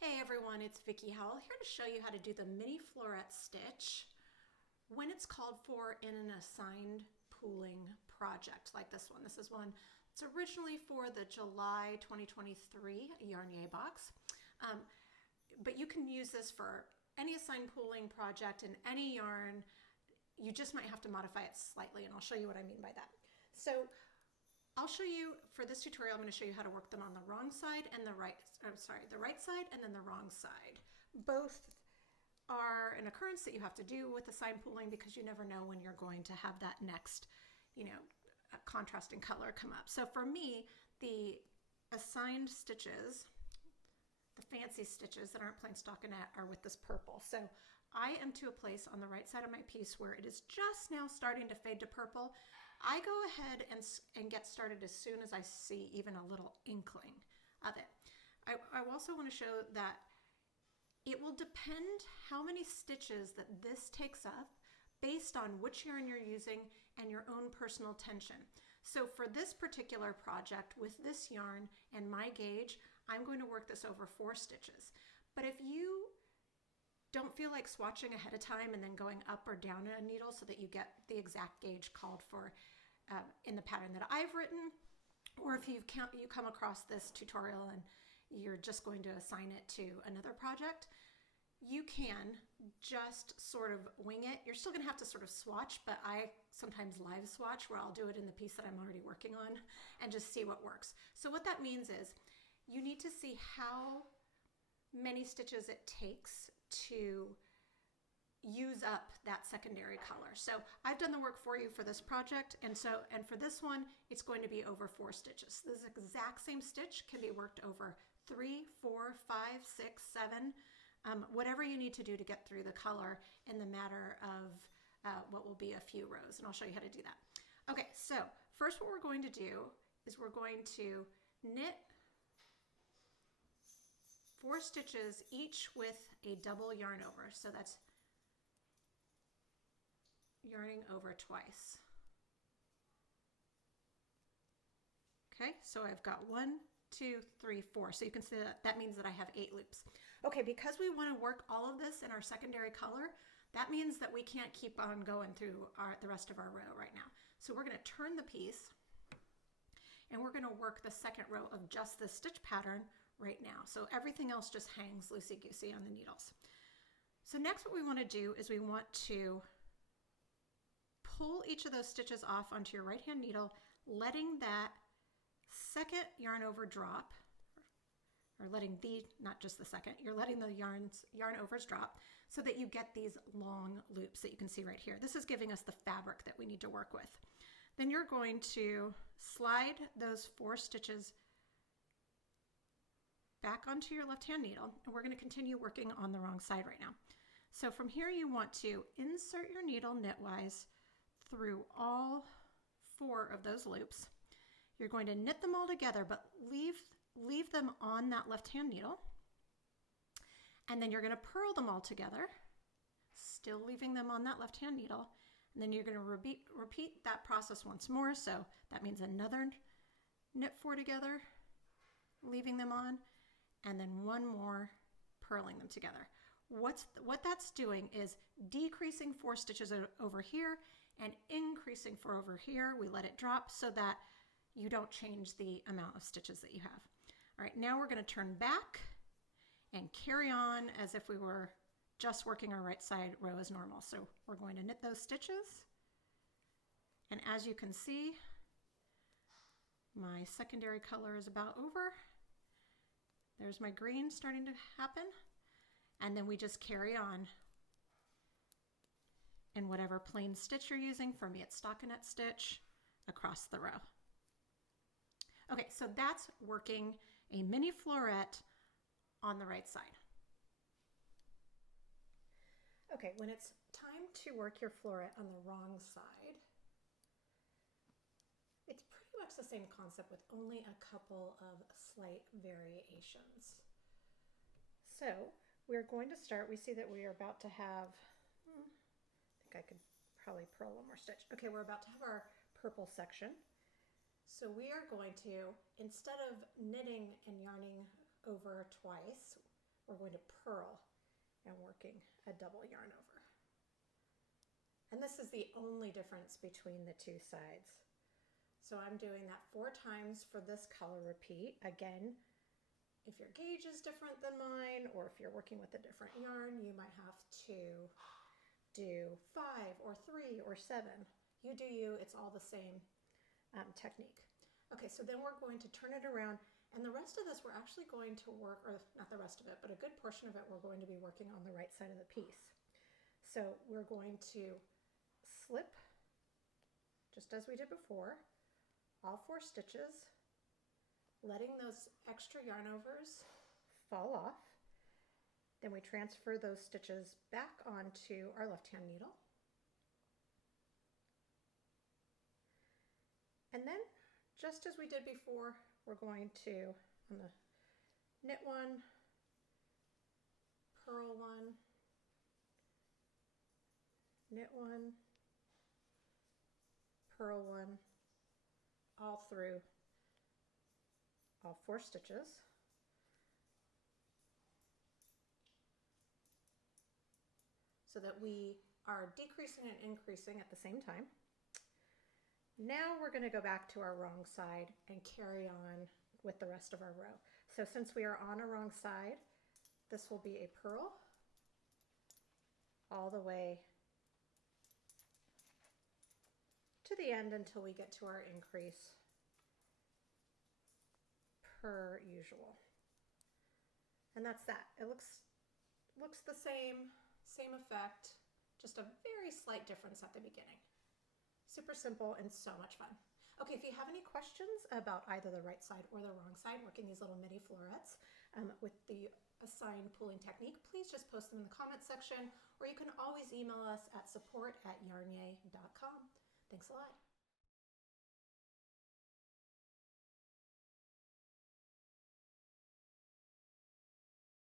Hey everyone, it's Vicki Howell here to show you how to do the mini floret stitch when it's called for in an assigned pooling project like this one. This is one that's originally for the July 2023 YarnYAY box, but you can use this for any assigned pooling project in any yarn. You just might have to modify it slightly, and I'll show you what I mean by that. So I'll show you, for this tutorial, I'm going to show you how to work them on the wrong side and the right side and then the wrong side. Both are an occurrence that you have to do with assigned pooling because you never know when you're going to have that next, contrasting color come up. So for me, the assigned stitches, the fancy stitches that aren't plain stockinette, are with this purple. So I am to a place on the right side of my piece where it is just now starting to fade to purple. I go ahead and get started as soon as I see even a little inkling of it. I also want to show that it will depend how many stitches that this takes up based on which yarn you're using and your own personal tension. So for this particular project with this yarn and my gauge, I'm going to work this over 4 stitches. But if you don't feel like swatching ahead of time and then going up or down a needle so that you get the exact gauge called for in the pattern that I've written, or if you come across this tutorial and you're just going to assign it to another project, you can just sort of wing it. You're still going to have to sort of swatch, but I sometimes live swatch where I'll do it in the piece that I'm already working on and just see what works. So what that means is you need to see how many stitches it takes to use up that secondary color. So I've done the work for you for this project, and for this one it's going to be over 4 stitches. This exact same stitch can be worked over 3, 4, 5, 6, 7, whatever you need to do to get through the color in the matter of what will be a few rows, and I'll show you how to do that. Okay, so first what we're going to do is we're going to knit 4 stitches each with a double yarn over. So that's yarning over twice. Okay, so I've got 1, 2, 3, 4. So you can see that means that I have 8 loops. Okay, because we want to work all of this in our secondary color, that means that we can't keep on going through the rest of our row right now. So we're going to turn the piece and we're going to work the second row of just this stitch pattern right now. So everything else just hangs loosey-goosey on the needles. So next what we want to do is we want to pull each of those stitches off onto your right hand needle, letting that second yarn over drop, or letting not just the second, you're letting the yarn overs drop so that you get these long loops that you can see right here. This is giving us the fabric that we need to work with. Then you're going to slide those 4 stitches back onto your left hand needle, and we're going to continue working on the wrong side right now. So from here you want to insert your needle knitwise through all 4 of those loops. You're going to knit them all together, but leave them on that left hand needle, and then you're going to purl them all together, still leaving them on that left hand needle, and then you're going to repeat that process once more. So that means another knit 4 together, leaving them on, and then 1 more, purling them together. What that's doing is decreasing 4 stitches over here and increasing 4 over here. We let it drop so that you don't change the amount of stitches that you have. All right, now we're going to turn back and carry on as if we were just working our right side row as normal. So we're going to knit those stitches, and as you can see, my secondary color is about over. There's my green starting to happen, and then we just carry on in whatever plain stitch you're using. For me, it's stockinette stitch across the row. Okay, so that's working a mini floret on the right side. Okay, when it's time to work your floret on the wrong side, it's pretty much the same concept with only a couple of slight variations. So we're going to start, we see that we are about to have, I think I could probably purl 1 more stitch. Okay, we're about to have our purple section. So we are going to, instead of knitting and yarning over twice, we're going to purl and working a double yarn over. And this is the only difference between the two sides. So I'm doing that 4 times for this color repeat. Again, if your gauge is different than mine, or if you're working with a different yarn, you might have to do 5 or 3 or 7. You do you, it's all the same technique. Okay, so then we're going to turn it around, and the rest of this we're actually going to work, or not the rest of it, but a good portion of it we're going to be working on the right side of the piece. So we're going to slip, just as we did before, all 4 stitches, letting those extra yarn overs fall off. Then we transfer those stitches back onto our left-hand needle. And then, just as we did before, we're going to, on the knit 1, purl 1, knit 1, purl 1, all through all 4 stitches. So that we are decreasing and increasing at the same time. Now we're going to go back to our wrong side and carry on with the rest of our row. So since we are on a wrong side, this will be a purl all the way to the end until we get to our increase per usual. And that's that. It looks the same effect, just a very slight difference at the beginning. Super simple and so much fun. Okay, if you have any questions about either the right side or the wrong side, working these little mini florets with the assigned pooling technique, please just post them in the comment section, or you can always email us at support@yarnyay.com. Thanks a lot.